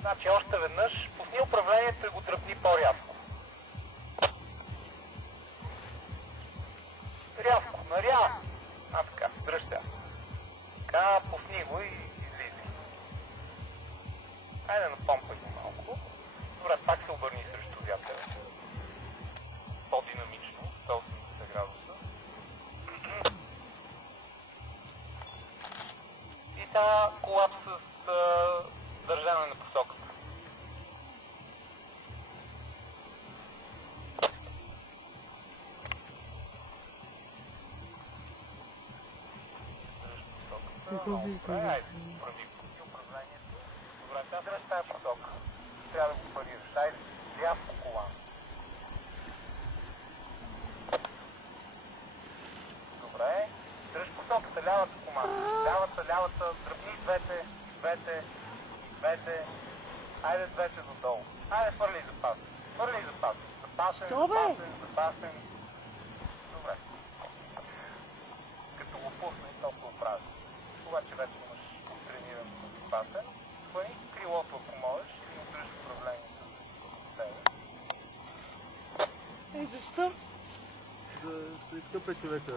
Значи още веднъж пусни управлението и го дръпни по-рязко. Рязко, нарязко. Така, дръж сега. Така, пусни го и излизай. Хайде напомпай го малко. Добре, пак се обърни срещу вятъра. По-динамично, 180 градуса. И сега колапс с държане на посоката. Добре, айде, прави управлението. Добре, сега дръж тази посока. Трябва да го парираш. Айде, ляв по колан. Добре, дръж посоката, лявата команда. Лявата, дръпни двете. Айде двете додолу. Айде, хвърли запас. Запасен. Добре. Като го пусне, то се оправи. Обаче вече имаш трениран запасен. Хвани крилото, ако можеш, и удръж управлението с тебе. Защо? За 105 човека